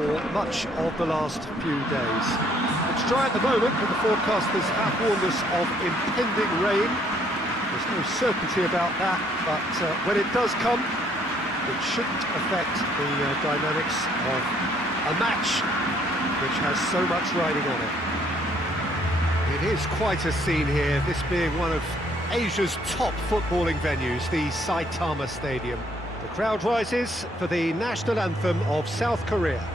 for much of the last few days. It's dry at the moment, but the forecasters have warned us of impending rain. There's no certainty about that, but when it does come, it shouldn't affect the dynamics of a match which has so much riding on it. It is quite a scene here, this being one of Asia's top footballing venues, the Saitama Stadium. The crowd rises for the national anthem of South Korea.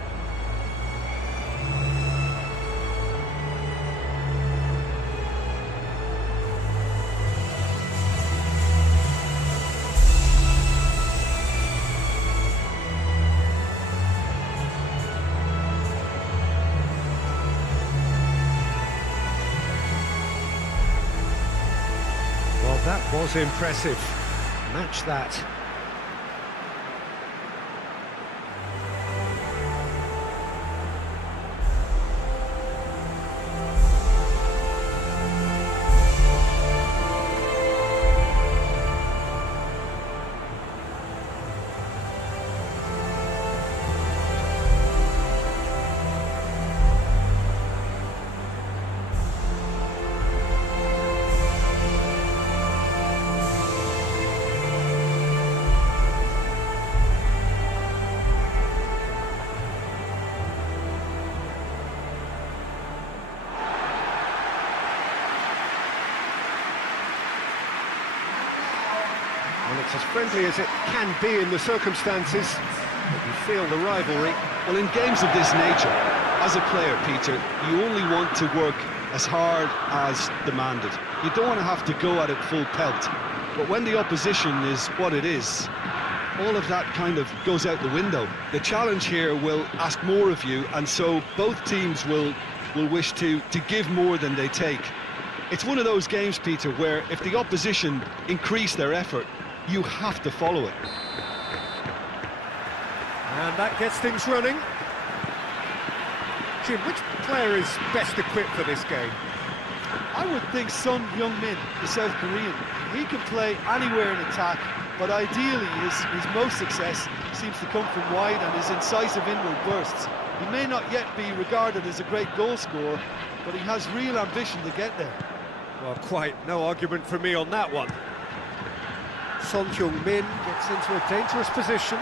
Well, that was impressive. Match that. Well, it's as friendly as it can be in the circumstances, but you feel the rivalry. Well, in games of this nature, as a player, Peter, you only want to work as hard as demanded. You don't want to have to go at it full pelt. But when the opposition is what it is, all of that kind of goes out the window. The challenge here will ask more of you, and so both teams will wish to give more than they take. It's one of those games, Peter, where if the opposition increase their effort, you have to follow it. And that gets things running. Jim, which player is best equipped for this game? I would think Son Heung-min, the South Korean. He can play anywhere in attack, but ideally his most success seems to come from wide and his incisive inward bursts. He may not yet be regarded as a great goal scorer, but he has real ambition to get there. Well, quite no argument from me on that one. Son Heung-min gets into a dangerous position.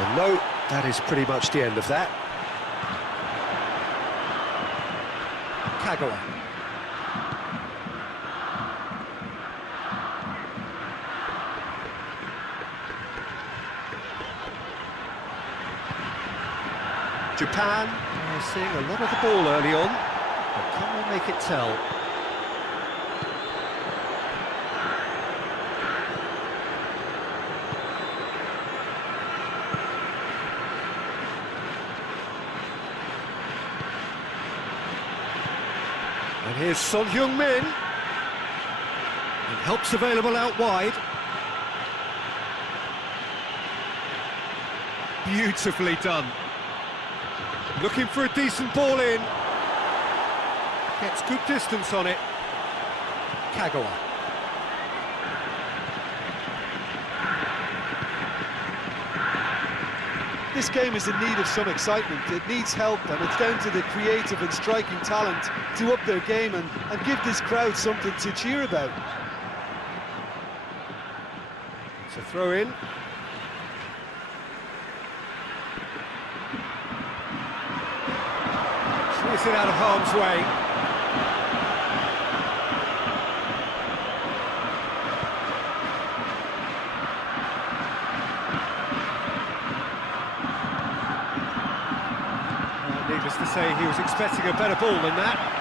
And no, that is pretty much the end of that. Kagawa. Japan are seeing a lot of the ball early on, but can they make it tell? And here's Son Heung-min. And help's available out wide. Beautifully done. Looking for a decent ball in. Gets good distance on it. Kagawa. This game is in need of some excitement. It needs help, and it's down to the creative and striking talent to up their game and give this crowd something to cheer about. It's a throw in. Slice it out of harm's way. Needless to say, he was expecting a better ball than that.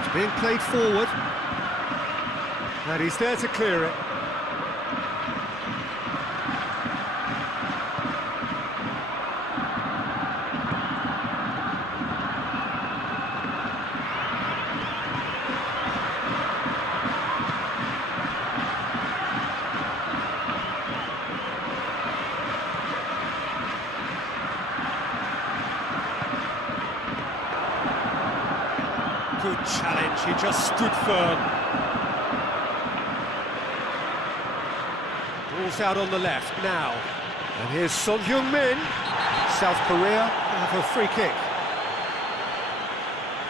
It's being played forward. And he's there to clear it. Good challenge, he just stood firm. Ball's out on the left now. And here's Son Heung-min. South Korea have a free kick.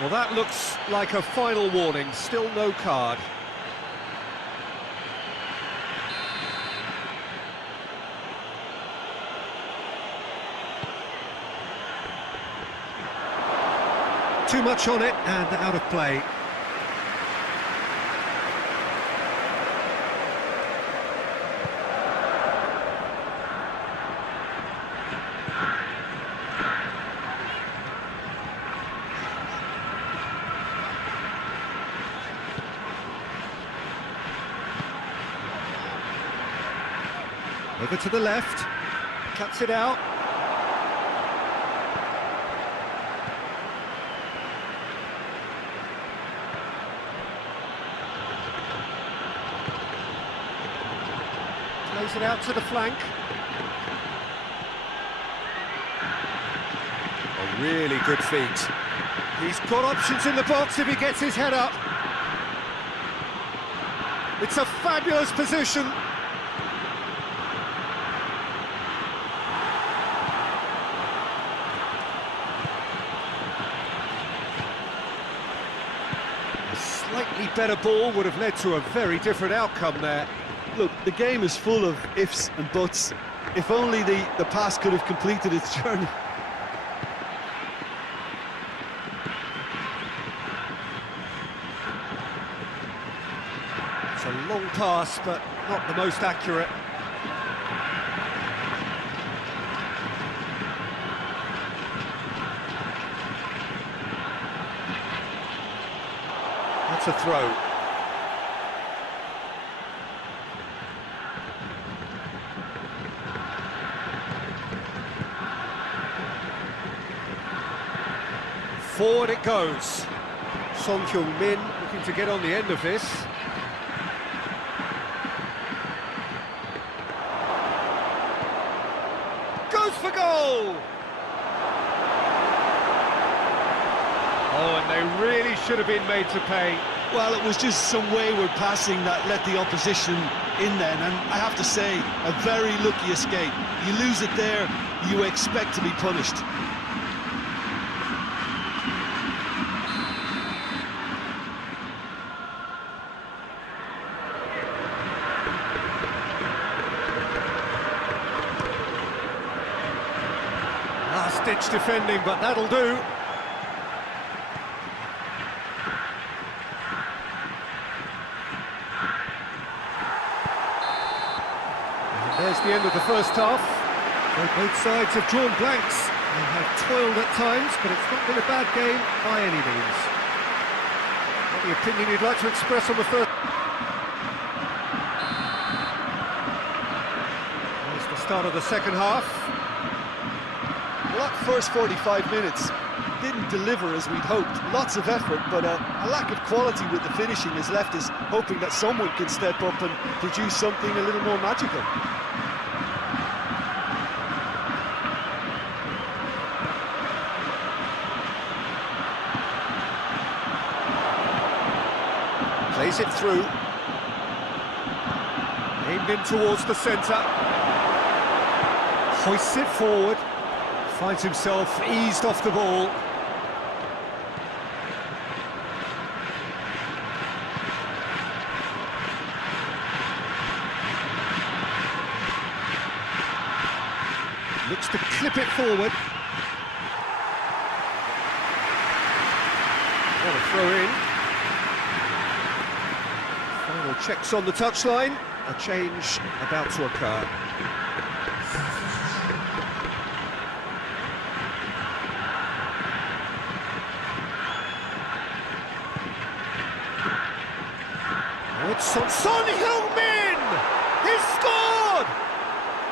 Well, that looks like a final warning, still no card. Too much on it and out of play. Over to the left, cuts it out. Plays it out to the flank. A really good feat. He's got options in the box if he gets his head up. It's a fabulous position. A slightly better ball would have led to a very different outcome there. Look, the game is full of ifs and buts. If only the pass could have completed its journey. It's a long pass, but not the most accurate. That's a throw. Forward it goes. Son Heung-min looking to get on the end of this. Goes for goal! Oh, and they really should have been made to pay. Well, it was just some wayward passing that let the opposition in then, and I have to say, a very lucky escape. You lose it there, you expect to be punished. Last-ditch defending, but that'll do. And there's the end of the first half. Well, both sides have drawn blanks and have toiled at times, but it's not been a bad game by any means. Any opinion you'd like to express on the first? There's the start of the second half. Well, that first 45 minutes didn't deliver as we'd hoped. Lots of effort, but a lack of quality with the finishing has left us hoping that someone can step up and produce something a little more magical. Plays it through. Aimed in towards the centre. Hoists it forward. Finds himself eased off the ball. Looks to clip it forward. What a throw in. Final checks on the touchline. A change about to occur. Son Heung-min! He's scored!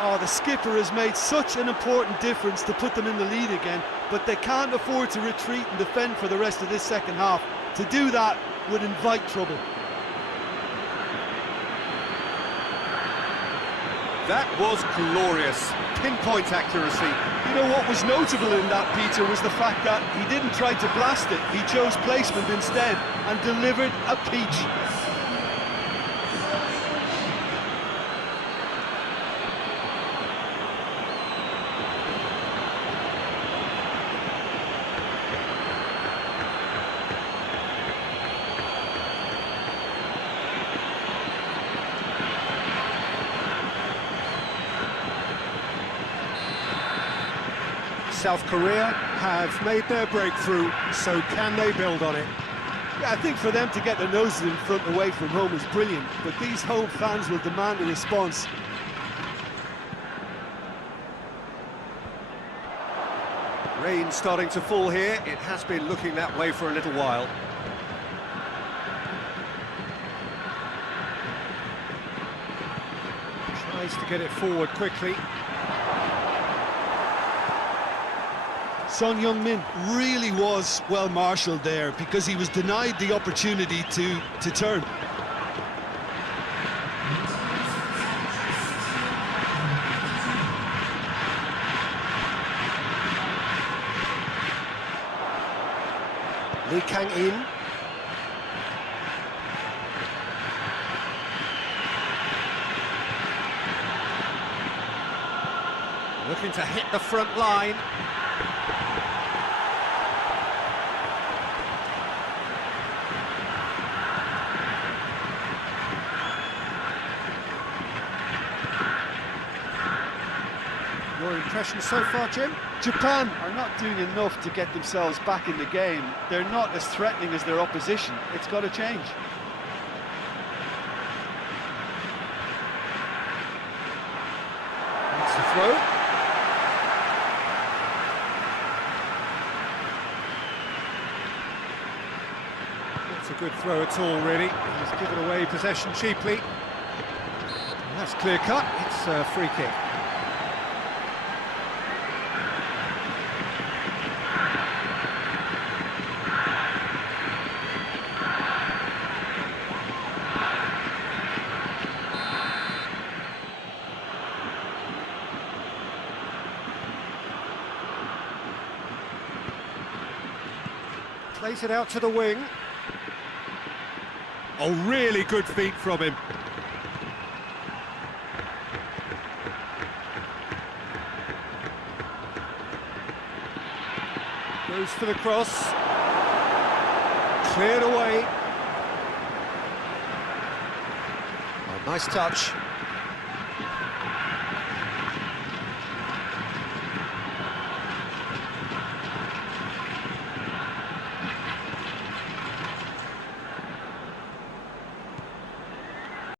Oh, the skipper has made such an important difference to put them in the lead again, but they can't afford to retreat and defend for the rest of this second half. To do that would invite trouble. That was glorious. Pinpoint accuracy. You know what was notable in that, Peter, was the fact that he didn't try to blast it. He chose placement instead and delivered a peach. South Korea have made their breakthrough, so can they build on it? Yeah, I think for them to get their noses in front away from home is brilliant, but these home fans will demand a response. Rain starting to fall here. It has been looking that way for a little while. Tries to get it forward quickly. Son Heung-min Really was well marshalled there because he was denied the opportunity to turn. Lee Kang-in. Looking to hit the front line. Your impression so far, Jim? Japan are not doing enough to get themselves back in the game. They're not as threatening as their opposition. It's got to change. That's the throw. That's a good throw at all, really. He's given away possession cheaply. And that's clear cut. It's a free kick. Plays it out to the wing. Oh, really good feet from him. Goes for the cross. Cleared away. Oh, nice touch.